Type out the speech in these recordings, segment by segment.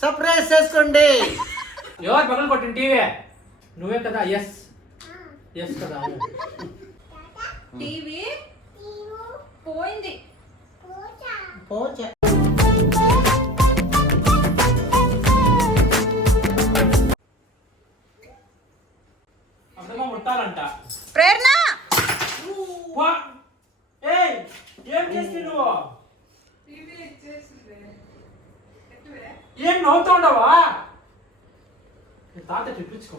Surprise చేసుకోండి. ఎవరు పగలు కొట్టిన టీవీ? నువ్వే కదా? ఎస్ ఎస్ కదా. టీవీ పోయింది. పోచా అమ్మమ్మ ముట్టాలంట. ప్రేరణ ఏం చేసి నువ్వు? ఏం నవ్వుతా ఉండవా? తాత తిప్పించుకో.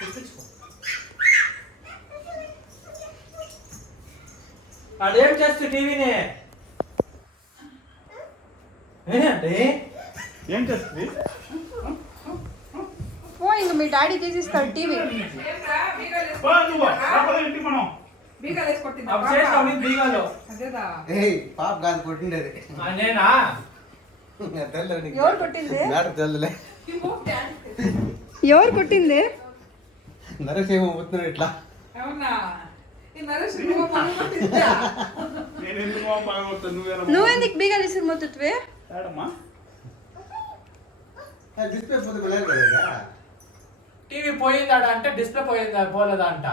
తిప్పించుకో. అదేం చేస్తూ టీవీని అంటే ఏం చేస్తుంది? ఇంక మీ డాడీ తీసిస్తాడు టీవీ. పాప కాదు కొట్టిండేది. నేనా? ఎవరు కొట్టింది? తెల్లలే ఎవరు కొట్టింది? నరేష్ ఏమో పోతున్నాడు ఇట్లా. నువ్వెందుకు బీగాలు ఇసురు మొత్తువే? డిస్ప్లే పోతే కదా. టీవీ పోయిందాడ అంటే డిస్ప్లే పోయిందా పోలేదా అంట.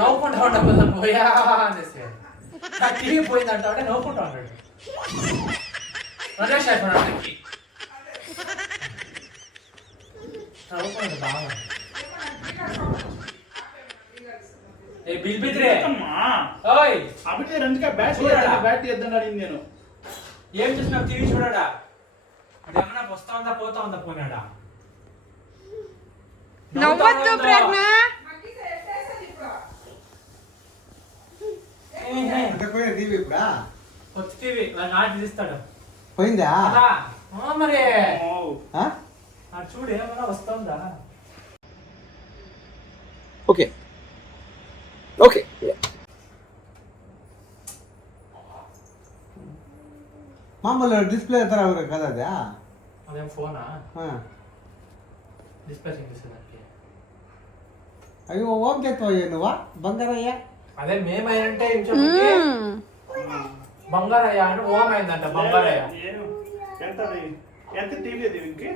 నవ్వుకుంటా ఉంటా పోయా అనేసి. టీవీ పోయిందంట అంటే నవ్వుకుంటా ఉంటాడు. నరేష్ అయిపోయినాడు. ఏం చూసినావు? టీవీ చూడడా? అదేమన్నా వస్తా ఉందా పోతా ఉందా పోనాడా? నవ్వొద్దు ప్రేరణ. టీవీ ఇప్పుడా కొత్త టీవీ నాటి తీస్తాడు. పోయిందా? మరి ఆ చూడు ఏమన్నా వస్తుందా? Okay okay. మామూలు డిస్ప్లే ತರ కదా అది. అదేం ఫోనా? డిస్ప్లే చేసేదానికి. అయ్యో ఓం చేస్తావయ్యా నువ్వా బంగారయ్యా? అదే మేమైంటే బంగారయ్య అంటే ఓం అయిందంట. బంగారయ్య ఎంత టీవీ అది ఇంకే?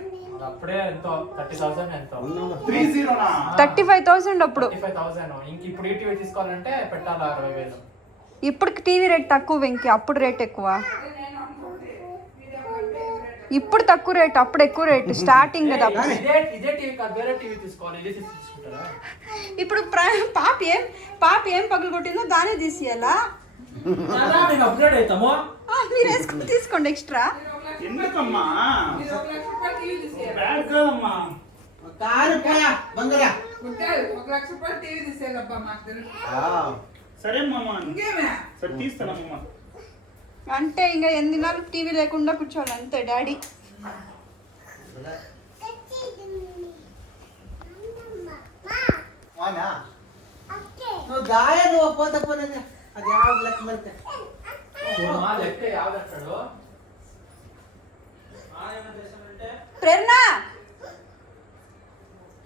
అప్పుడే ఎంతో 30,000 ఎంతో 35,000 అప్పుడు. 35,000. ఇంక ఇప్పుడు ఈ టీవీ తీసుకోవాలంటే పెట్టాలి 60,000. ఇప్పుడు టీవీ రేట్ తక్కువ వెంకి, అప్పుడు రేట్ ఎక్కువ. ఇప్పుడు తక్కువ రేట్, అప్పుడు ఎక్కువ రేట్. స్టార్టింగ్ కదా. ఇదే టీవీ కాదు, వేరే టీవీ తీసుకోవాలి. ఇదే తీసుకుంటారా? ఇప్పుడు పాప ఏం పగలు కొట్టిందో దానే తీసియాలా? అప్గ్రేడ్ అవుతాము. మీరు వేసుకుని తీసుకోండి ఎక్స్ట్రా. ఎందుకమ్మా? బ్యాడ్ కాదమ్మా. సరే మామా, సరే తీస్తానమ్మా. అంటే ఇంకా ఎన్ని దినాలు టీవీ లేకుండా కూర్చోవాలి అంతే డాడీ. నువ్వు దాయ నువ్వు పోతే పోనేది అది యావ లెక్క మరితే ప్రేరణ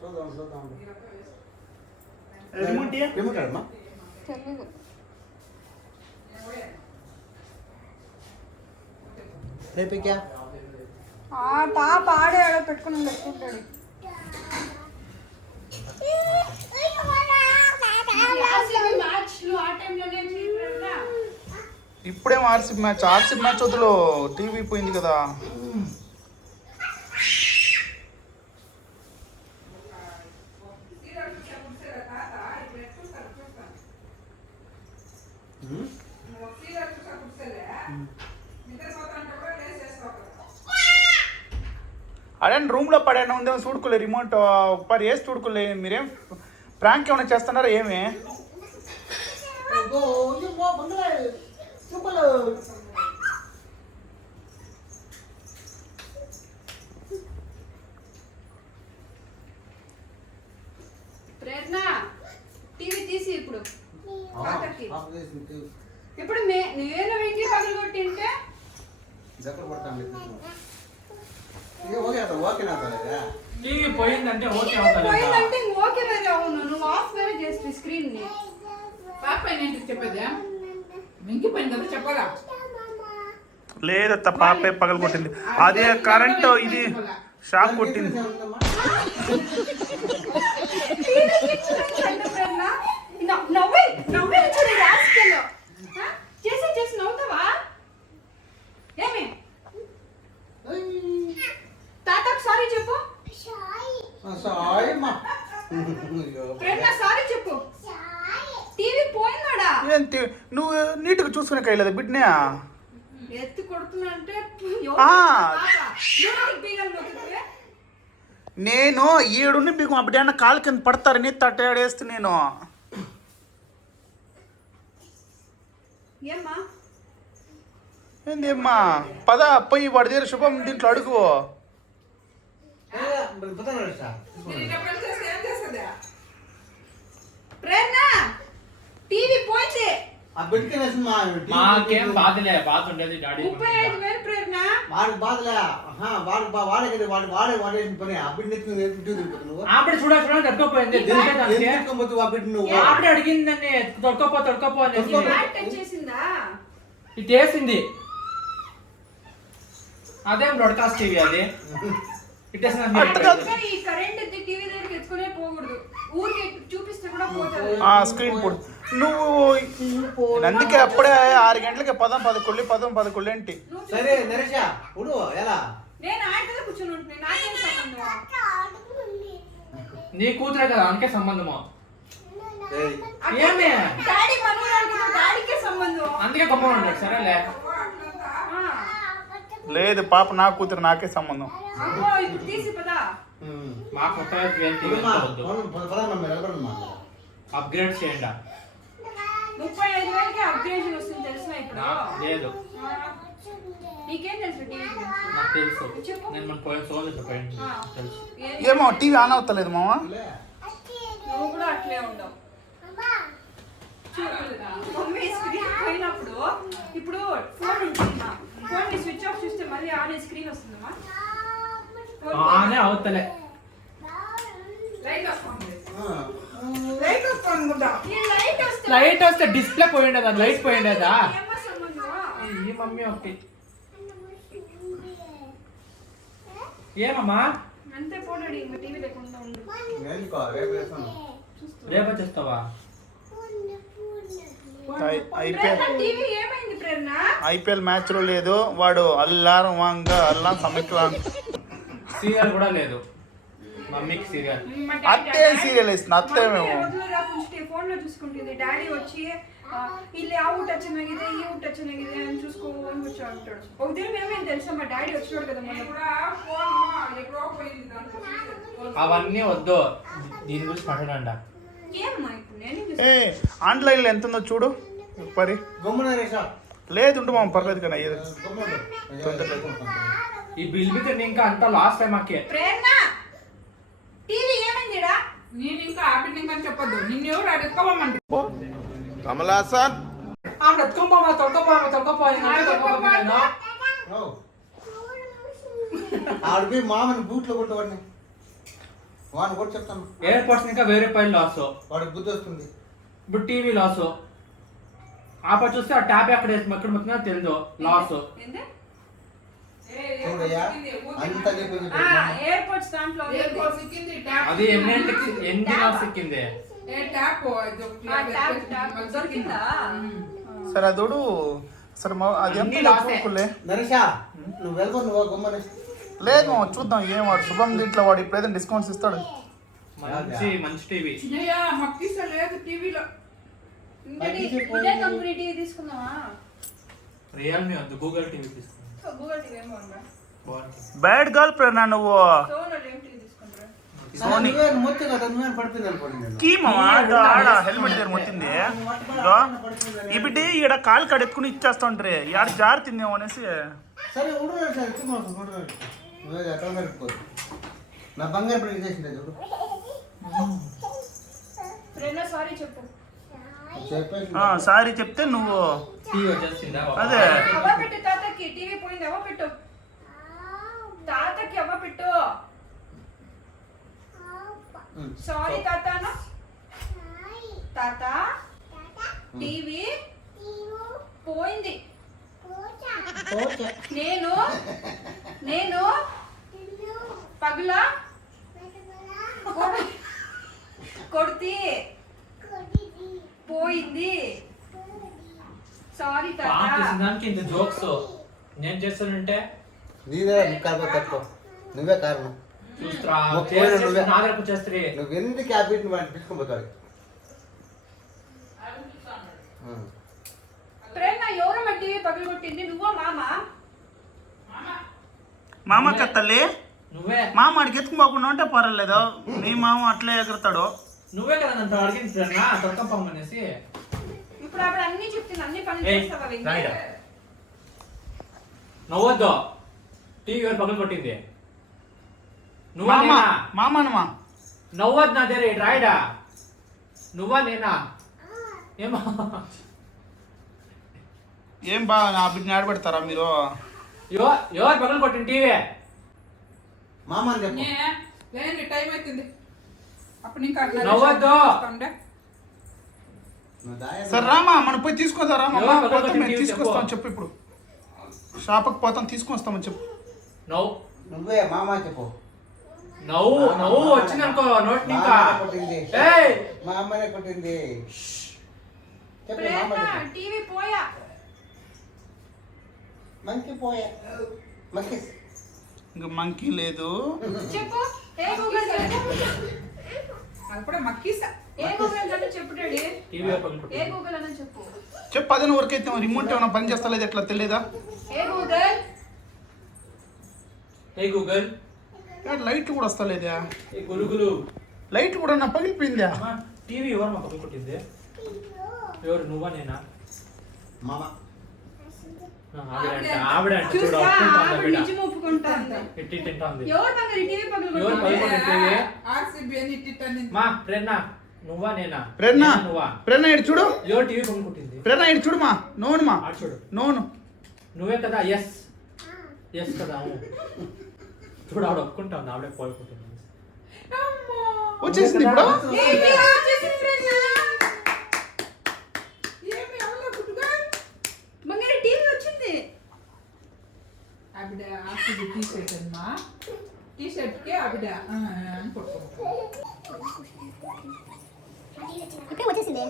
చూద్దాం చూద్దాం. రిమోట్ రిమోట్ అమ్మా తెలీదు. రేపికా పాప ఆడే ఆడ పెట్టుకుని పెట్టుకుంటాడు. ఇప్పుడేం ఆర్సీబీ మ్యాచ్ వద్దులో టీవీ పోయింది కదా. అదే రూమ్ లో పడాను ఉందేమో చూడుకోలే. రిమోట్ ఒకసారి వేసి చూడుకోలే. మీరేం ప్రాంక్ ఏమైనా చేస్తున్నారా ఏమి? ప్రేరణ టీవీ తీసి ఇప్పుడు ఇప్పుడు నేను వెంకి పగలు కొట్టింటే టీవీ పోయిందంటే ఓకే అవుతుంది. పోయిందంటే ఓకే వేరే. అవును, నువ్వు ఆఫ్ వేరే చేస్తే స్క్రీన్ ని. పాప ఏంటి చెప్పేదా? వెంకిపోయింది కదా చెప్పాలా? లేదత్త పాపే పగలు కొట్టింది. అదే కరెంట్ ఇది షాక్ కొట్టింది. చేసి నవ్వుతావా ఏమి తాతకు సారీ చెప్పు. సారీ చెప్పు. టీవీ పోయిందాడా? ఏంటి నువ్వు నీట్గా చూసుకునే కయ్యలేదు బిడ్నే. ఎత్తి కొడుతున్నా నేను ఏడుని మీకు అప్పుడేమన్నా కాలు కింద పడతారని తట్టేడేస్తూ నేను. ఏందేమ్మా పద పోయి వాడి దగ్గర శుభం దీంట్లో అడుగు. టీవీ పోయింది. మాకేం బాధలే, బాధ ఉండేది డాడీ. 35,000 ప్రేరణ. ఆవిడ చూడాలి తడుకోపోయింది. ఆవిడ అడిగిందని తడుకోపో ఇది వేసింది. అదేం బ్రాడ్కాస్ట్ టీవీ అది స్క్రీన్ పోడు. నువ్వు అందుకే అప్పుడే 6 గంటలకి 10 ఏంటి? సరే నరేష ఉడు ఎలా నీ కూతురే కదా అందుకే సంబంధము. ఏమే అందుకే గొప్ప ఉంటాడు. సరేలే లేదు పాప నా కూతురు నాకే సంబంధం. మాకు అప్గ్రేడ్ చేయండి. 35,000 అప్గ్రేషన్ వస్తుంది తెలిసిన ఇప్పుడు. లేదు నీకేం తెలుసు? నాకు తెలుసు. నేను మన పోయిన సోదరు పోయింది తెలుసు. ఏమో టీవీ ఆన్ అవుతలేదు మామ. నువ్వు కూడా అట్లే ఉండవు. మమ్మీ స్క్రీన్ పోయినప్పుడు ఇప్పుడు ఫోన్ ఉంటుందా? ఫోన్ ని స్విచ్ ఆఫ్ చేస్తే మళ్ళీ ఆన్ స్క్రీన్ వస్తుందమ్మా. ఆనే అవుతలే. లైట్ వస్తే డిస్ప్లే పోయిండదా? లైట్ పోయిండదా? ఈ మమ్మీ ఒకటి ఏమమ్మా అంతే పోడాడు. ఇంకా టీవీ లేకుండా ఉండు. రేపు చేస్తావా? ఐపీఎల్ మ్యాచ్ లో లేదు వాడు అల్లారం వాంగా అల్లా సమిక్లా సీరియల్ కూడా లేదు మమ్మీకి. సీరియల్ అత్తే సీరియల్ ఇస్తుంది అత్తే మేము ఫోన్ లో చూసుకుంటుంది. డాడీ వచ్చి ಇಲ್ಲಿ ಆ ಊಟ ಚೆನ್ನಾಗಿದೆ ಈ ಊಟ ಚೆನ್ನಾಗಿದೆ అని చూసుకోని వచ్చి అంటాడు. ఒకదిన మేమేం తెలుసా మా డాడీ వచ్చాడు కదా అవన్నీ వద్దు. దీని గురించి మాట్లాడండి. ఏమ్మా ఇప్పుడు నేను ఆన్లైన్ లో ఎంత ఉందో చూడు పరి. లేదు ఉండు మామ పర్లేదు కానీ అయ్యేది. ఈ బిల్ మీద ఇంకా అంత లాస్ట్ టైం మాకే ప్రేరణ టీవీ ఏమైందిడా? నేను ఇంకా ఆపిటింగ్ అని చెప్పొద్దు. నిన్ను ఎవరు అడుక్కోమంటే కమలాసన్ ఆడిపోయి మామని బూట్లో కొట్టవాడిని వాడిని కూడా చెప్తాను. ఎయిర్పోర్ట్స్ ఇంకా 1000 రూపాయలు లాస్. వాడికి బుద్ధి వస్తుంది. ఇప్పుడు టీవీ లాస్. ఆప చూస్తే ఆ ట్యాప్ ఎక్కడ ఎక్కడ మొత్తం తెలియదు లాస్. ఎయిర్పోర్ట్స్ దాంట్లో అది ఎన్ని లాస్ ఎక్కింది. సరే అదోడు సరే అది ఎంత నరేషా నువ్వు వెళ్తావు నువ్వు గమ్మని. లేదు మామ చూద్దాం ఏం వాడు శుభం దీంట్లో వాడు ఇప్పుడైతే డిస్కౌంట్స్ ఇస్తాడు. మంచి టీవీ లేదు టీవీలో. ఇదే కంపెనీ టీవీ తీసుకుందామా? రియల్మీ వద్దు గూగుల్ టీవీ తీసుకుందాం. గూగుల్ టీవీ ఏమో ఉందా? బ్యాడ్ గర్ల్ ప్రేరణ నువ్వు సోనీ మొత్తం కదా నువ్వు పడిపోయింది అనుకోండి. కీ మామ ఆడ హెల్మెట్ దగ్గర మొత్తింది ఈ బిడ్డ ఈడ కాలు కడెత్తుకుని ఇచ్చేస్తా ఉంటారు. ఆడ జారుతుందేమో అనేసి. సరే ఉండరు సార్ నువ్వు ఎట్లా పెట్టుకోదు. నా బంగారు పెళ్లి చేసిందే చూడు. సారీ చెప్పు. సారీ చెప్తే నువ్వు అదే అవ్వ పెట్టు తాతకి. టీవీ పోయింది అవ్వ పెట్టు. తాతకి అవ్వ పెట్టు. సారీ తాత. తాత టీవీ పోయింది. నేను పగల కొడితే పోయింది. సారీ దానికి ఇంత జోక్స్ నేను చేస్తానంటే నీదే కాకపోతే తక్కువ నువ్వే కారణం. నువ్వు ఎందుకు హ్యాబిట్ వాడిని పిలుచుకోపోతాడు. ప్రేరణ ఎవరమ్మ టీవీ పగలు కొట్టింది? నువ్వా మామ? మామ కత్తల్లి నువ్వే మామ అడిగి ఎత్తుకుపోకుండా ఉంటే పర్వాలేదు. నీ మామ అట్లే ఎగురుతాడు. నువ్వే కదా నన్ను అడిగింది ప్రేరణ తొక్కమ్మనేసి. ఇప్పుడు అప్పుడు అన్ని చెప్తుంది, అన్ని పనులు చేస్తావా? నవ్వద్దు. టీవీ ఎవరు పగలు కొట్టింది? నువ్వా మామ నేనా? మామనమా నవ్వద్దు నా దగ్గర రాయడా. నువ్వా నేనా? ఏమో ఏం బా నా బిడ్డని ఆడబెడతారా మీరు? ఎవరు పగలు కొట్టింది టీవీ? మామ అని చెప్పు. లేండి టైం అవుతుంది. అప్పుడు ఇంకా నవ్వద్దు. సరే రామా మనం పోయి తీసుకొద్దా రామా. ఎవరు మామ పగలు పోతాం, కొట్టింది మేము టీవీ తీసుకొస్తాం చెప్పు. చెప్పు. ఇప్పుడు షాప్కి పోతాం తీసుకొస్తామని చెప్పు. నవ్వు నువ్వే మామ అని చెప్పు. నవ్వు నవ్వు వచ్చిందనుకో నోట్ మా ఇంకా. అమ్మనే కొట్టింది. ఏయ్ మా అమ్మనే కొట్టింది. చెప్పు మామ ప్రేరణ చెప్పు. టీవీ పోయా. మంకి పోయా. మంకి ఇంకా మంకీ లేదు. చెప్పు. ఏ గూగుల్ చెప్పు. అది కూడా మక్కీసా. ఏ గూగుల్ అంటే చెప్పు డాడీ. టీవీ ఎవరు పగలు ఏ కొట్టింది? గూగుల్ అని చెప్పు. చెప్పు అదే వరకైతే రిమోట్ ఏమైనా పని చేస్తా లేదు ఎట్లా తెలియదా? ఏ గూగుల్. ఏ గూగుల్. లైట్ కూడా వస్తలేదా? ఏ గులుగులు. లైట్ కూడా నా పగిలిపోయిందా? అమ్మా, టీవీ ఎవరు మా పగలు కొట్టింది? ఎవరు నువ్వా నేనా? మామ ఆవిడంట చూడు చూసా ఒప్పుకుంటా ఆవిడ బిడ్డ. నిజం ఒప్పుకుంటాంది. ఇట్టి తింటాంది. ఎవరు పగలు టీవీ పగలు ఎవరు పగలు కొట్టింది? కొట్టింది టీవీ? ఆర్సీబీ అని ఇట్టిట్టని. మా ప్రేరణ నువ్వా నేనా? ప్రేరణ నేనా నువ్వా? ప్రేరణ ఇటు చూడు. ఎవరు టీవీ పగలు కొట్టింది? ప్రేరణ ఇటు చూడు మా నోను మా ఆడు చూడు. నోను. నువ్వే కదా? ఎస్ ఎస్ కదా. అవును. చూడు ఆవిడ ఒప్పుకుంటావు ఆవిడే పోయి కొట్టింది. వచ్చేసింది ఇప్పుడు. ఏమి ఆర్సీబీ ప్రేరణ? ఏమి ఎవరో గుడ్డుగా? మంగళ టీవీ వచ్చింది. ఆవిడ ఆర్సీబీ టీ-షర్ట్ అమ్మా. టీ-షర్ట్కి ఆవిడ అని కొట్టుకుంటాం. ఇప్పుడే వచ్చేసింది.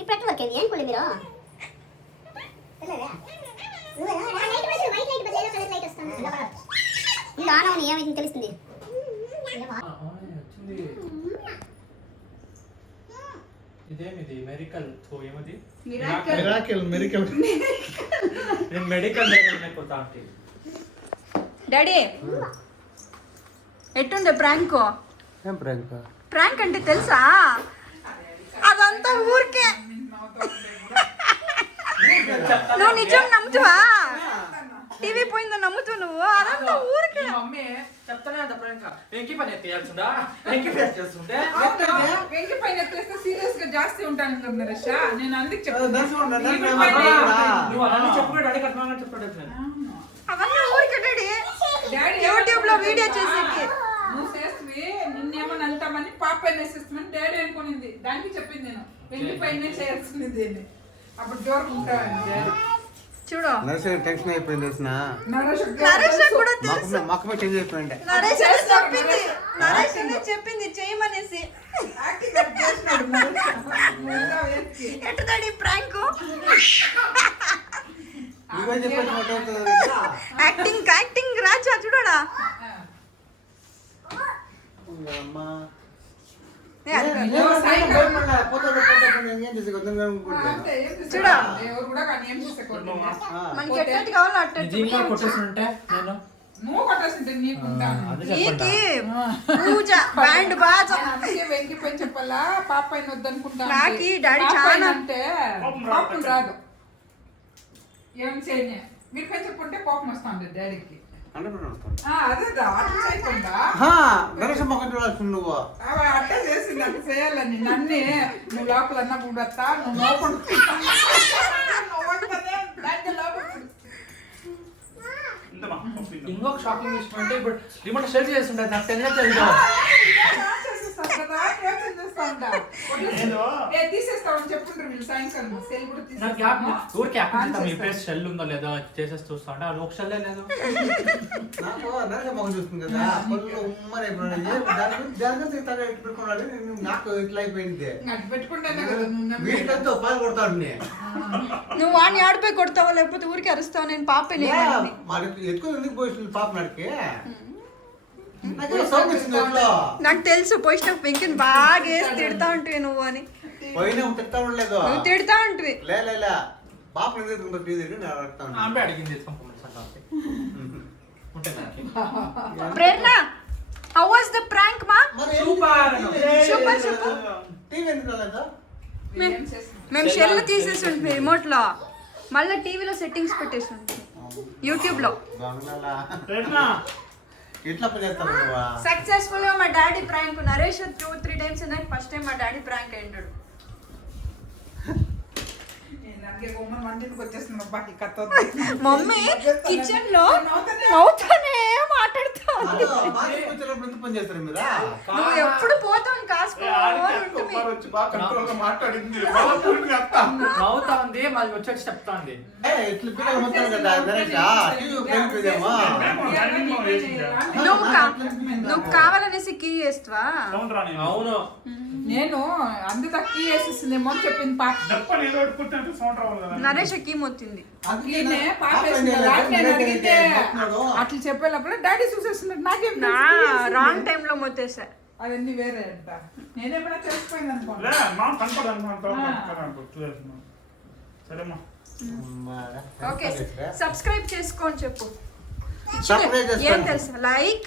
ఇప్పుడు ఎట్లా వర్క్ అయింది అనుకోండి మీరు. ఇది ఆన్ అవును ఏమైంది తెలుస్తుంది. వచ్చింది. ఇదేమిది మెరికల్ ఏమది? మిరాకిల్. మెరికల్ నేను మెడికల్ అయిపోతా అంటే. డాడీ ఎట్టుండే ప్రాంక్? ఏం ప్రేంక? ప్రాంక్ అంటే తెలుసా? అదంతా ఊరికే. నువ్వు నిజం నమ్ముతావా? టీవీ పోయిందో నమ్ముతావు నువ్వు? అదంతా ఊరికే. ఈ మమ్మీ చెప్తానే అంత ప్రాంక్. వెంకి పని ఎత్తేయాల్సిందా? వెంకి ప్రెస్ చేస్తుంటే వెంకి పైన ఎత్తేస్తే సీరియస్ గా జాస్తి ఉంటాను కదా రష. నేను అందుకు దర్శనం నువ్వు అలానే చెప్పుకోడు డాడీ కట్టినా చెప్పాడు. అవన్నీ ఊరికే డాడీ. డాడీ యూట్యూబ్ లో వీడియో చేసేకి. నువ్వు చేస్తే నిన్నేమని అంటామని పాప పైన వేసేస్తామని డాడీ అనుకునింది. దానికి చెప్పింది నేను వెంకి పైన చేయాల్సింది దీన్ని. అప్పుడు జోరుకు ఉంటావంటే చూడు నర్సరీ టెన్షన్ అయిపోయింది తెలిసిన. నరేష్ కూడా తెలుసు. మొక్కమే చేంజ్ అయిపోయింది. నరేష్ చెప్పింది. నరేష్ చెప్పింది చేయమనేసి. ఎట్టుదాడి ప్రాంక్? నువ్వే చెప్పేసి యాక్టింగ్ రాజా చూడడా. అమ్మా చూడు ఎవరు కూడా కానీ ఏం చేసేకోండి. మనకి ఎట్టటి కావాలో అట్టటి. నిజంగా కొట్టేస్తుంటే నేను నువ్వు కొట్టేసింటే నీకుంటాను. అది నీకి చెప్పండి. పూజ బ్యాండ్ బాజా. అందుకే వెంకి పైన చెప్పాలా పాప పైన వద్దనుకుంటా. నాకి డాడీ పాప పైన చాలా- అంటే కోపం రాదు. ఏం చేయని మీరు పైన చెప్పుంటే కోపం వస్తుంది డాడీకి. అదే అట్లా చేయకుండా నరేష్ మొక్క చూడాల్సింది నువ్వు. అట్లా చేసింది. అట్లా చేయాలని నన్నే నువ్వు లోపల అన్న ఉండొస్తా నువ్వు లోపల ఇంకొక షాపింగ్ విషయం అంటే ఇప్పుడు రిమోట్ షేర్ చేస్తుంటే నాకు టెన్షన్ తెలుసు. చేసేస్తాను కదా ఏం చేస్తా తీసేస్తాండా తీసేస్తామని చెప్పుంటారు వీళ్ళు సాయంకాలం సెల్ కూడా నాకు గ్యాప్ తీసేస్తాము. ఊరికే ఆన్ యాప్ ఈ చేస్తాను. పేరు షెల్ ఉందో లేదో చేసేసి చూస్తా అంటే అది ఒక షెల్లే లేదు. నాకు నరక మొగం చూస్తుంది కదా పళ్ళు ఉమ్మని అయిపోయినాయి. దాని గురించి ఇట్లా పెట్టుకున్నాడు. నాకు ఇట్లా అయిపోయింది. అటు పెట్టుకుంటానే కదా నువ్వు నమ్మి. వీటికంతా పాలు కొడతాడు నువ్వు వాడిని ఆడిపోయి కొడతావా లేకపోతే ఊరికి అరుస్తావు? నేను పాపని మరి ఎక్కువ ఎందుకు పోయి పాప నడికి నాకు సౌండ్ వచ్చింది ఇంట్లో. నాకు తెలుసు పోయిన వెంకిని బాగా వేసి తిడతా ఉంటివి నువ్వు అని. పోయినా తిట్టా ఉండలేదు. నువ్వు తిడతా ఉంటివి. లే పాప ఎందుకు టీవీ తిరిగి నేను అడుగుతాను. ఆమె అడిగింది ఉంటే ప్రేరణ హౌ వాస్ ద ప్రాంక్ మా? సూపర్. సూపర్. టీవీ ఎందుకు రాలేదా? ఏం చేస్తున్నావు? మేము షెల్ తీసేసి ఉంటుంది రిమోట్ లో, మళ్ళీ టీవీలో సెట్టింగ్స్ పెట్టేసి ఉంటుంది యూట్యూబ్ లో. దొంగలా. ఎట్లా పని చేస్తావు నువ్వు? సక్సెస్ఫుల్ గా మా డాడీ ప్రాంక్ నరేష్ 2-3 టైమ్స్ ఉన్నాయి. ఫస్ట్ టైం మా డాడీ ప్రాంక్ అయ్యాడు. నాకు బొమ్మను వంటికి వచ్చేస్తుంది అబ్బా ఈ కథ మమ్మీ కిచెన్ లో నవ్వుతానే మాట్లాడుతా. మార్కెట్కి వచ్చినప్పుడు ఎందుకు పని చేస్తారు మీరా? నువ్వు ఎప్పుడు పోతావు కాసుకోవాలి ఉంటుంది. నవ్వుతా ఉంది మళ్ళీ వచ్చి చెప్తా ఉంది. ఇట్లా పిల్లలు మొత్తం కదా నరేష్ టీవీ కలిపిదేమో. నువ్వు కావాలనేసి కీ చేస్తావా? అవును నేను అందుకు కీ వేసేసిందేమో అని చెప్పింది పాప. నరేష్ కీ మొత్తింది. ఈయనే పాప వేసింది కదా, నేను అడిగితే అట్లా చెప్పేటప్పుడు డాడీ చూసేస్తున్నాడు. నాకేం నా రాంగ్ టైం లో మొత్తేసా. అవన్నీ వేరే అంట. నేనేమైనా తెలిసిపోయింది అనుకోండి. సరేమ్మా. ఓకే సబ్స్క్రైబ్ చేసుకోని చెప్పు. సబ్స్క్రైబ్ ఏం చేసుకోండి. తెలుసా? Like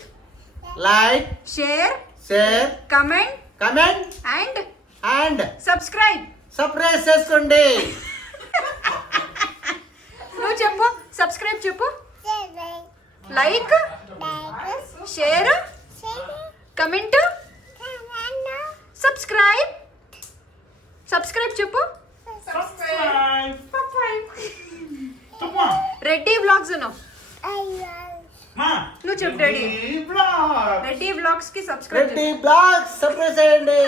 share comment and subscribe చేసుకోండి. నువ్వు చెప్పు. సబ్స్క్రైబ్ చెప్పు. లైక్ షేర్ కమెంట్ సబ్స్క్రైబ్ చెప్పు. రెడ్డి వ్లాగ్స్ నువ్వు చెప్పు రెడ్డి. రెడ్డి వ్లాగ్స్ కి సబ్స్క్రైబ్ రెడ్డి బ్లాగ్ సబ్స్క్రైబ్ చేయండి.